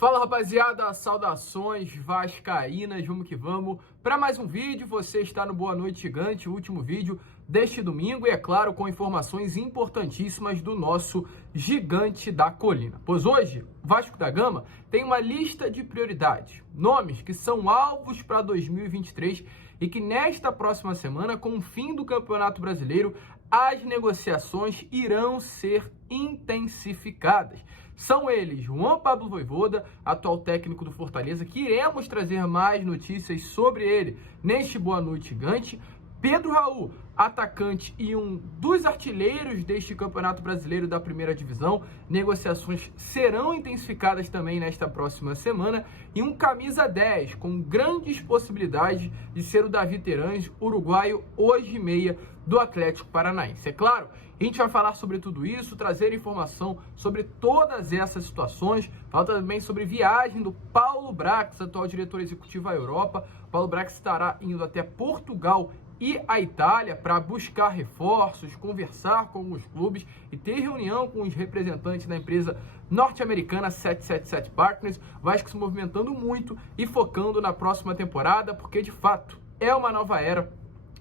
Fala rapaziada, saudações vascaínas, vamos que vamos para mais um vídeo. Você está no Boa Noite Gigante, o último vídeo deste domingo e é claro com informações importantíssimas do nosso Gigante da Colina. Pois hoje, o Vasco da Gama tem uma lista de prioridades, nomes que são alvos para 2023 e que nesta próxima semana, com o fim do Campeonato Brasileiro, as negociações irão ser intensificadas. São eles Juan Pablo Vojvoda, atual técnico do Fortaleza, que iremos trazer mais notícias sobre ele neste Boa Noite Gigante. Pedro Raul, atacante e um dos artilheiros deste Campeonato Brasileiro da Primeira Divisão. Negociações serão intensificadas também nesta próxima semana. E um camisa 10, com grandes possibilidades de ser o Davi Terãs, uruguaio, hoje e meia, do Atlético Paranaense. É claro, a gente vai falar sobre tudo isso, trazer informação sobre todas essas situações, falar também sobre viagem do Paulo Brax, atual diretor executivo à Europa. Paulo Brax estará indo até Portugal e a Itália para buscar reforços, conversar com alguns clubes e ter reunião com os representantes da empresa norte-americana 777 Partners. O Vasco se movimentando muito e focando na próxima temporada, porque de fato é uma nova era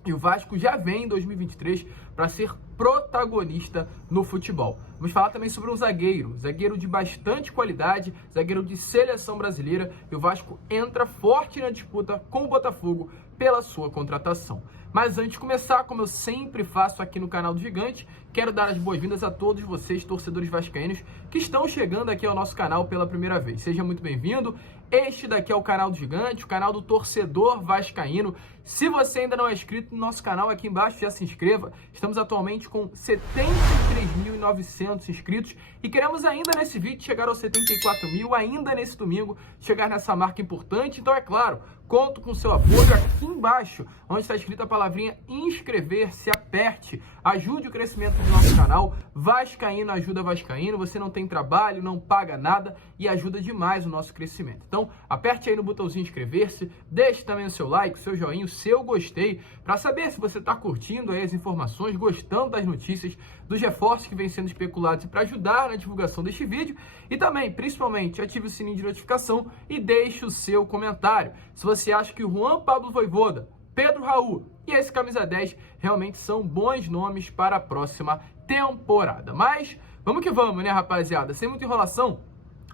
e o Vasco já vem em 2023 para ser protagonista no futebol. Vamos falar também sobre um zagueiro de bastante qualidade, zagueiro de seleção brasileira, e o Vasco entra forte na disputa com o Botafogo pela sua contratação. Mas antes de começar, como eu sempre faço aqui no canal do Gigante, quero dar as boas-vindas a todos vocês, torcedores vascaínos, que estão chegando aqui ao nosso canal pela primeira vez. Seja muito bem-vindo. Este daqui é o canal do Gigante, o canal do torcedor vascaíno. Se você ainda não é inscrito no nosso canal, aqui embaixo já se inscreva. Estamos atualmente com 73.900 inscritos e queremos ainda nesse vídeo chegar aos 74 mil, ainda nesse domingo, chegar nessa marca importante. Então, é claro, conto com o seu apoio aqui embaixo, onde está escrita a palavrinha inscrever-se, aperte, ajude o crescimento do nosso canal. Vascaíno ajuda Vascaíno, você não tem trabalho, não paga nada e ajuda demais o nosso crescimento. Então, aperte aí no botãozinho inscrever-se, deixe também o seu like, o seu joinha, o seu gostei, para saber se você está curtindo aí as informações, gostando das notícias, dos reforços que vêm sendo especulados e para ajudar na divulgação deste vídeo. E também, principalmente, ative o sininho de notificação e deixe o seu comentário. Se você acha que o Juan Pablo Vojvoda, Pedro Raul e esse camisa 10 realmente são bons nomes para a próxima temporada. Mas vamos que vamos, né, rapaziada? Sem muita enrolação,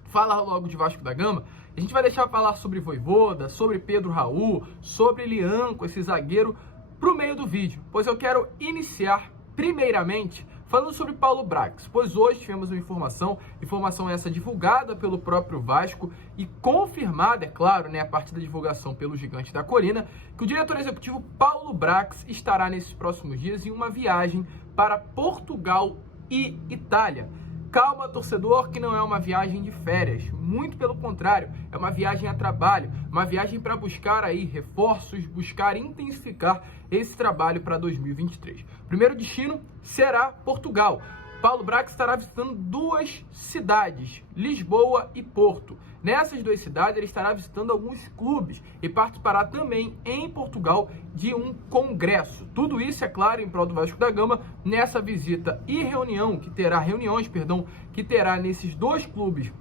fala logo de Vasco da Gama. A gente vai deixar falar sobre Vojvoda, sobre Pedro Raul, sobre Lianco, esse zagueiro, para o meio do vídeo, pois eu quero iniciar primeiramente falando sobre Paulo Brax, pois hoje tivemos uma informação essa divulgada pelo próprio Vasco e confirmada, é claro, né, a partir da divulgação pelo Gigante da Colina, que o diretor executivo Paulo Brax estará nesses próximos dias em uma viagem para Portugal e Itália. Calma, torcedor, que não é uma viagem de férias, muito pelo contrário, é uma viagem a trabalho, uma viagem para buscar aí reforços, buscar intensificar esse trabalho para 2023. O primeiro destino será Portugal. Paulo Brax estará visitando duas cidades, Lisboa e Porto. Nessas duas cidades ele estará visitando alguns clubes e participará também em Portugal de um congresso. Tudo isso, é claro, em prol do Vasco da Gama, nessa visita e reuniões que terá nesses clubes,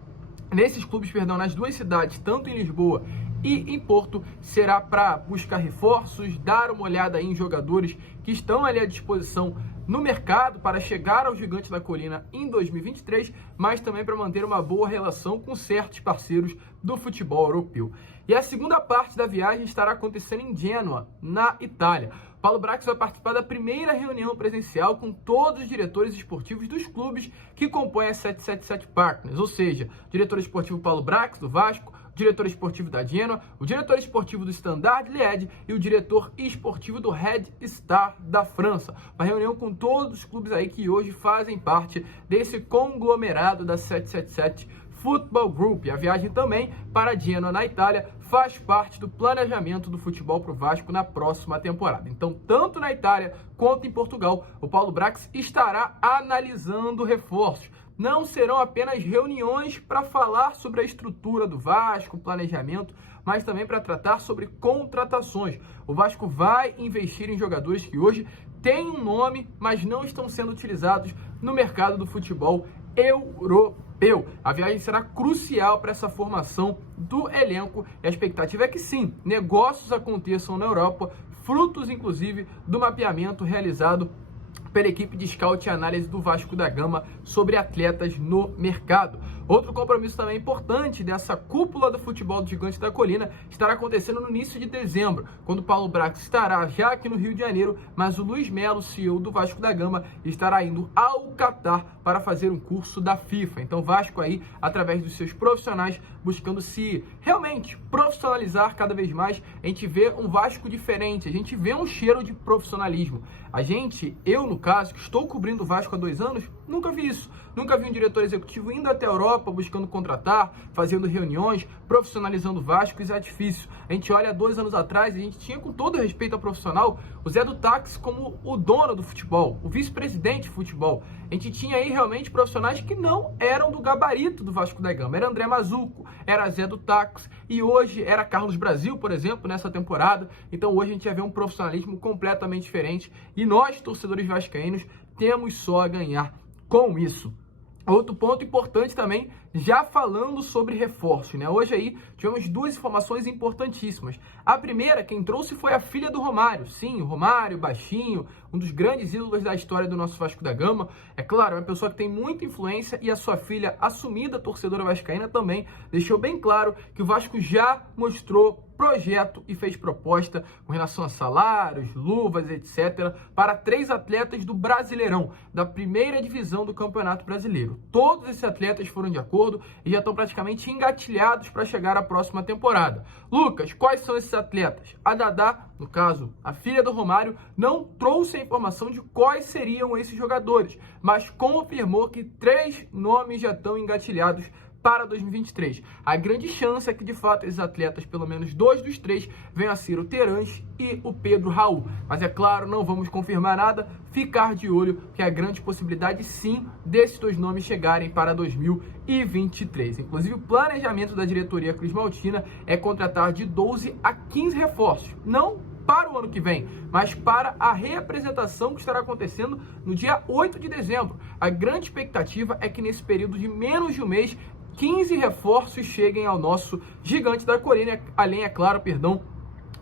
nas duas cidades, tanto em Lisboa e em Porto, será para buscar reforços, dar uma olhada aí em jogadores que estão ali à disposição no mercado para chegar ao Gigante da Colina em 2023, mas também para manter uma boa relação com certos parceiros do futebol europeu. E a segunda parte da viagem estará acontecendo em Gênova, na Itália. Paulo Brax vai participar da primeira reunião presencial com todos os diretores esportivos dos clubes que compõem a 777 Partners, ou seja, o diretor esportivo Paulo Brax, do Vasco, o diretor esportivo da Genoa, o diretor esportivo do Standard Liège e o diretor esportivo do Red Star da França. Uma reunião com todos os clubes aí que hoje fazem parte desse conglomerado da 777 Football Group. A viagem também para Genoa, na Itália, faz parte do planejamento do futebol para o Vasco na próxima temporada. Então, tanto na Itália quanto em Portugal, o Paulo Brax estará analisando reforços. Não serão apenas reuniões para falar sobre a estrutura do Vasco, planejamento, mas também para tratar sobre contratações. O Vasco vai investir em jogadores que hoje têm um nome, mas não estão sendo utilizados no mercado do futebol europeu. europeu. A viagem será crucial para essa formação do elenco e a expectativa é que sim, negócios aconteçam na Europa, frutos inclusive do mapeamento realizado pela equipe de scout e análise do Vasco da Gama sobre atletas no mercado. Outro compromisso também importante dessa cúpula do futebol do Gigante da Colina estará acontecendo no início de dezembro, quando o Paulo Brax estará já aqui no Rio de Janeiro, mas o Luiz Melo, CEO do Vasco da Gama, estará indo ao Catar para fazer um curso da FIFA. Então o Vasco aí, através dos seus profissionais, buscando se realmente profissionalizar cada vez mais, a gente vê um Vasco diferente, a gente vê um cheiro de profissionalismo. Eu no caso, que estou cobrindo o Vasco há 2 anos, nunca vi isso. Nunca vi um diretor executivo indo até a Europa, buscando contratar, fazendo reuniões, profissionalizando o Vasco, isso é difícil. A gente olha 2 anos atrás, a gente tinha, com todo respeito ao profissional, o Zé do Táxi como o dono do futebol, o vice-presidente de futebol. A gente tinha aí realmente profissionais que não eram do gabarito do Vasco da Gama. Era André Mazuco, era Zé do Táxi e hoje era Carlos Brasil, por exemplo, nessa temporada. Então hoje a gente vai ver um profissionalismo completamente diferente e nós, torcedores vascaínos, temos só a ganhar com isso. Outro ponto importante também, já falando sobre reforços, né? Hoje aí tivemos 2 informações importantíssimas. A primeira, quem trouxe foi a filha do Romário. Sim, o Romário, baixinho, um dos grandes ídolos da história do nosso Vasco da Gama. É claro, é uma pessoa que tem muita influência e a sua filha, assumida torcedora vascaína, também deixou bem claro que o Vasco já mostrou projeto e fez proposta com relação a salários, luvas, etc., para 3 atletas do Brasileirão, da primeira divisão do Campeonato Brasileiro. Todos esses atletas foram de acordo e já estão praticamente engatilhados para chegar à próxima temporada. Lucas, quais são esses atletas? A Dadá, no caso, a filha do Romário, não trouxe a informação de quais seriam esses jogadores, mas confirmou que 3 nomes já estão engatilhados para 2023. A grande chance é que, de fato, esses atletas, pelo menos 2 dos 3, venham a ser o Terãs e o Pedro Raul. Mas, é claro, não vamos confirmar nada, ficar de olho que há grande possibilidade, sim, desses 2 nomes chegarem para 2023. Inclusive, o planejamento da diretoria Cruz Maltina é contratar de 12 a 15 reforços. Não para o ano que vem, mas para a reapresentação que estará acontecendo no dia 8 de dezembro. A grande expectativa é que nesse período de menos de um mês, 15 reforços cheguem ao nosso Gigante da Colina, além, é claro,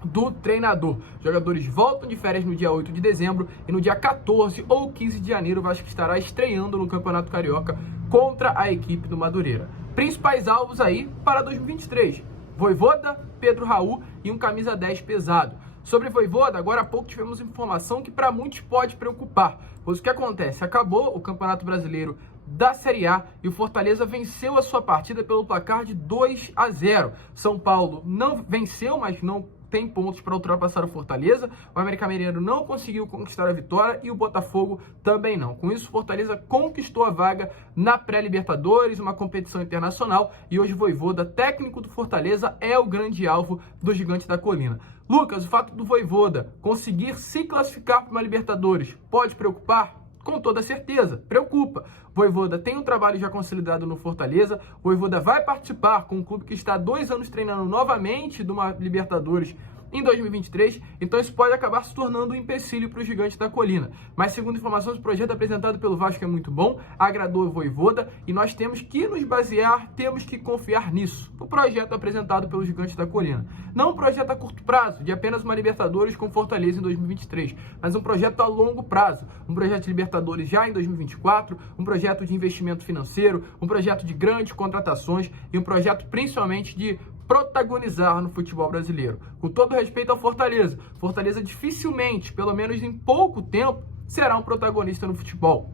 do treinador. Os jogadores voltam de férias no dia 8 de dezembro e no dia 14 ou 15 de janeiro o Vasco estará estreando no Campeonato Carioca contra a equipe do Madureira. Principais alvos aí para 2023: Vojvoda, Pedro Raul e um camisa 10 pesado. Sobre Vojvoda, agora há pouco tivemos informação que para muitos pode preocupar, pois o que acontece? Acabou o Campeonato Brasileiro da Série A e o Fortaleza venceu a sua partida pelo placar de 2-0. São Paulo não venceu, mas não tem pontos para ultrapassar o Fortaleza. O América Mineiro não conseguiu conquistar a vitória e o Botafogo também não. Com isso, o Fortaleza conquistou a vaga na pré-Libertadores, uma competição internacional, e hoje o Vojvoda, técnico do Fortaleza, é o grande alvo do Gigante da Colina. Lucas, o fato do Vojvoda conseguir se classificar para uma Libertadores pode preocupar? Com toda certeza, preocupa. Vojvoda tem um trabalho já consolidado no Fortaleza. Vojvoda vai participar com um clube que está há 2 anos treinando novamente de uma Libertadores em 2023, então isso pode acabar se tornando um empecilho para o Gigante da Colina. Mas, segundo informações, o projeto apresentado pelo Vasco é muito bom, agradou o Vojvoda e nós temos que nos basear, temos que confiar nisso, no projeto apresentado pelo Gigante da Colina. Não um projeto a curto prazo, de apenas uma Libertadores com Fortaleza em 2023, mas um projeto a longo prazo, um projeto de Libertadores já em 2024, um projeto de investimento financeiro, um projeto de grandes contratações e um projeto principalmente de protagonizar no futebol brasileiro. Com todo respeito ao Fortaleza, Fortaleza dificilmente, pelo menos em pouco tempo, será um protagonista no futebol.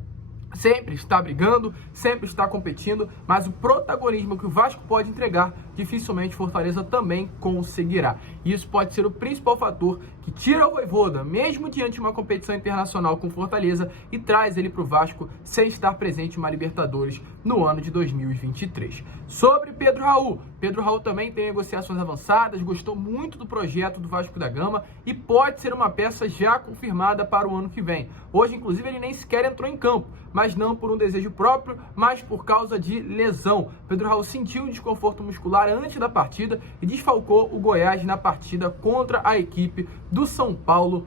Sempre está brigando, sempre está competindo, mas o protagonismo que o Vasco pode entregar, dificilmente Fortaleza também conseguirá. E isso pode ser o principal fator que tira o Vojvoda, mesmo diante de uma competição internacional com Fortaleza, e traz ele para o Vasco sem estar presente em uma Libertadores no ano de 2023. Sobre Pedro Raul também tem negociações avançadas, gostou muito do projeto do Vasco da Gama e pode ser uma peça já confirmada para o ano que vem. Hoje, inclusive, ele nem sequer entrou em campo, mas não por um desejo próprio, mas por causa de lesão. Pedro Raul sentiu um desconforto muscular antes da partida e desfalcou o Goiás na partida contra a equipe do São Paulo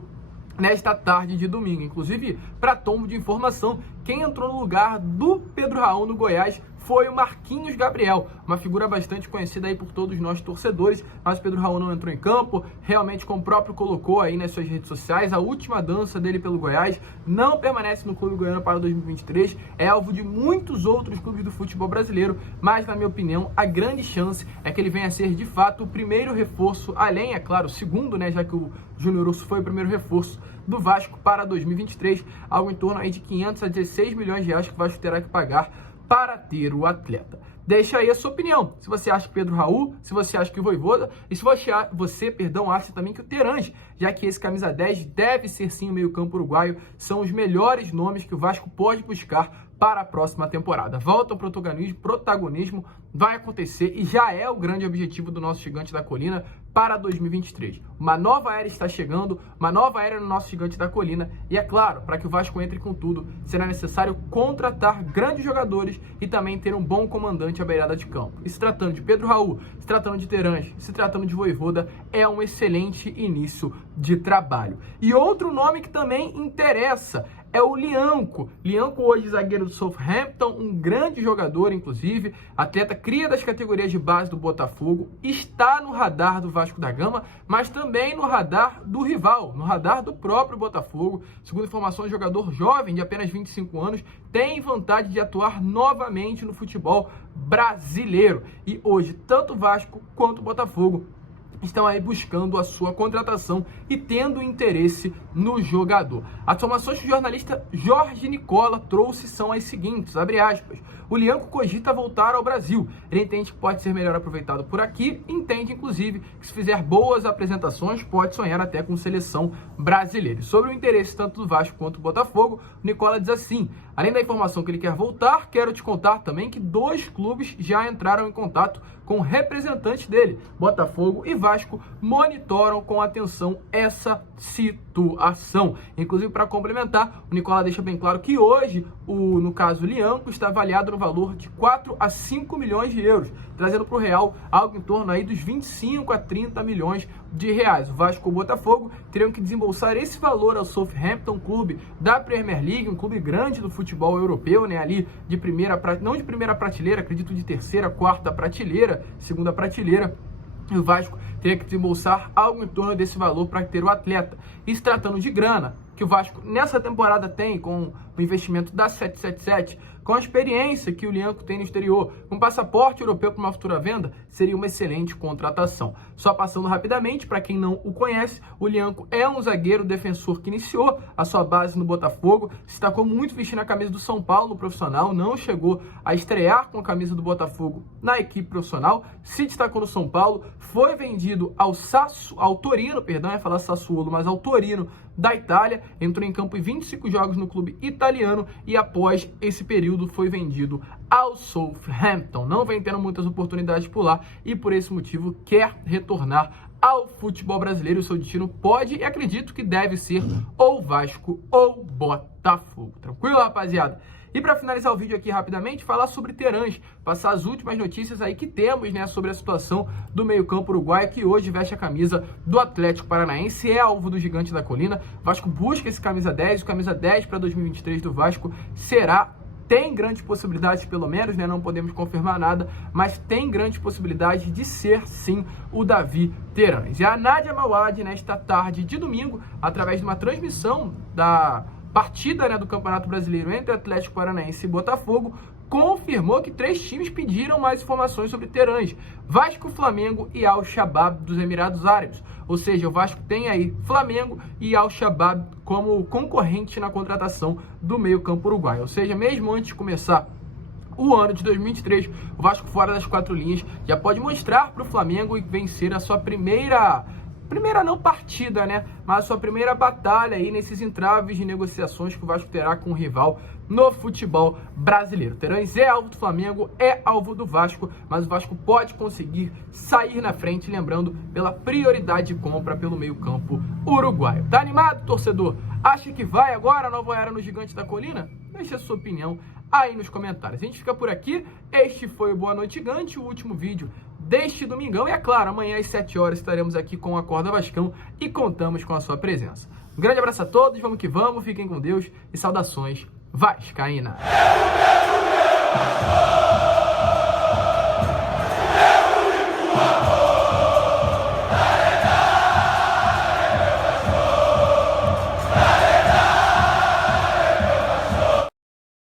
nesta tarde de domingo. Inclusive, para tombo de informação, quem entrou no lugar do Pedro Raul no Goiás foi o Marquinhos Gabriel, uma figura bastante conhecida aí por todos nós torcedores, mas o Pedro Raul não entrou em campo, realmente, como o próprio colocou aí nas suas redes sociais, a última dança dele pelo Goiás, não permanece no clube goiano para 2023, é alvo de muitos outros clubes do futebol brasileiro, mas na minha opinião, a grande chance é que ele venha a ser de fato o primeiro reforço, além, é claro, o segundo, né, já que o Júnior Urso foi o primeiro reforço do Vasco para 2023, algo em torno aí de 500 a 16 milhões de reais que o Vasco terá que pagar para ter o atleta. Deixa aí a sua opinião, se você acha que Pedro Raul, se você acha que o Vojvoda, e se você acha também que o Terãs, já que esse camisa 10 deve ser sim o meio-campo uruguaio, são os melhores nomes que o Vasco pode buscar para a próxima temporada. Volta ao protagonismo vai acontecer e já é o grande objetivo do nosso Gigante da Colina para 2023. Uma nova era está chegando, uma nova era no nosso Gigante da Colina e é claro, para que o Vasco entre com tudo, será necessário contratar grandes jogadores e também ter um bom comandante à beirada de campo. E se tratando de Pedro Raul, se tratando de Terãs, se tratando de Vojvoda, é um excelente início de trabalho. E outro nome que também interessa é o Lianco. Lianco hoje zagueiro do Southampton, um grande jogador, inclusive, atleta cria das categorias de base do Botafogo, está no radar do Vasco da Gama, mas também no radar do rival, no radar do próprio Botafogo. Segundo informações, jogador jovem de apenas 25 anos, tem vontade de atuar novamente no futebol brasileiro. E hoje, tanto o Vasco quanto o Botafogo estão aí buscando a sua contratação e tendo interesse no jogador. As informações que o jornalista Jorge Nicola trouxe são as seguintes, abre aspas, o Lianco cogita voltar ao Brasil, ele entende que pode ser melhor aproveitado por aqui, entende inclusive que se fizer boas apresentações pode sonhar até com seleção brasileira. E sobre o interesse tanto do Vasco quanto do Botafogo, o Nicola diz assim, além da informação que ele quer voltar, quero te contar também que 2 clubes já entraram em contato com representantes dele, Botafogo e Vasco, monitoram com atenção essa situação. Inclusive, para complementar, o Nicola deixa bem claro que hoje, no caso, o Lianco está avaliado no valor de 4 a 5 milhões de euros, trazendo para o real algo em torno aí dos 25 a 30 milhões de reais. O Vasco e o Botafogo teriam que desembolsar esse valor ao Southampton, clube da Premier League, um clube grande do futebol europeu, né, ali de não de primeira prateleira, acredito de terceira, quarta prateleira, segunda prateleira. E o Vasco teria que desembolsar algo em torno desse valor para ter o atleta. E se tratando de grana, que o Vasco nessa temporada tem com o investimento da 777, com a experiência que o Lianco tem no exterior, com passaporte europeu para uma futura venda, seria uma excelente contratação. Só passando rapidamente, para quem não o conhece, o Lianco é um zagueiro defensor que iniciou a sua base no Botafogo, se destacou muito vestindo a camisa do São Paulo no profissional, não chegou a estrear com a camisa do Botafogo na equipe profissional, se destacou no São Paulo, foi vendido ao Torino, ia falar Sassuolo, mas ao Torino da Itália, entrou em campo em 25 jogos no clube italiano e após esse período foi vendido ao Southampton. Não vem tendo muitas oportunidades por lá e por esse motivo quer retornar ao futebol brasileiro. O seu destino pode e acredito que deve ser ou Vasco ou Botafogo. Tranquilo, rapaziada? E para finalizar o vídeo aqui rapidamente, falar sobre Terãs, passar as últimas notícias aí que temos, né, sobre a situação do meio-campo uruguaio, que hoje veste a camisa do Atlético Paranaense, é alvo do Gigante da Colina. Vasco busca esse camisa 10, o camisa 10 para 2023 do Vasco tem grandes possibilidades, pelo menos, né, não podemos confirmar nada, mas tem grandes possibilidades de ser, sim, o Davi Terãs. E a Nádia Mauad, nesta tarde de domingo, através de uma transmissão da partida, né, do Campeonato Brasileiro entre Atlético Paranaense e Botafogo, confirmou que 3 times pediram mais informações sobre Terãs: Vasco, Flamengo e Al-Shabaab dos Emirados Árabes. Ou seja, o Vasco tem aí Flamengo e Al-Shabaab como concorrente na contratação do meio-campo uruguaio. Ou seja, mesmo antes de começar o ano de 2023, o Vasco fora das 4 linhas já pode mostrar para o Flamengo e vencer a sua primeira não partida, né, mas a sua primeira batalha aí nesses entraves de negociações que o Vasco terá com o rival no futebol brasileiro. Terãs é alvo do Flamengo, é alvo do Vasco, mas o Vasco pode conseguir sair na frente, lembrando, pela prioridade de compra pelo meio-campo uruguaio. Tá animado, torcedor? Acha que vai agora a nova era no Gigante da Colina? Deixe a sua opinião aí nos comentários. A gente fica por aqui. Este foi o Boa Noite Gigante, o último vídeo deste domingão. E é claro, amanhã às 7 horas estaremos aqui com o Acorda Vascão e contamos com a sua presença. Um grande abraço a todos, vamos que vamos, fiquem com Deus e saudações vascaínas.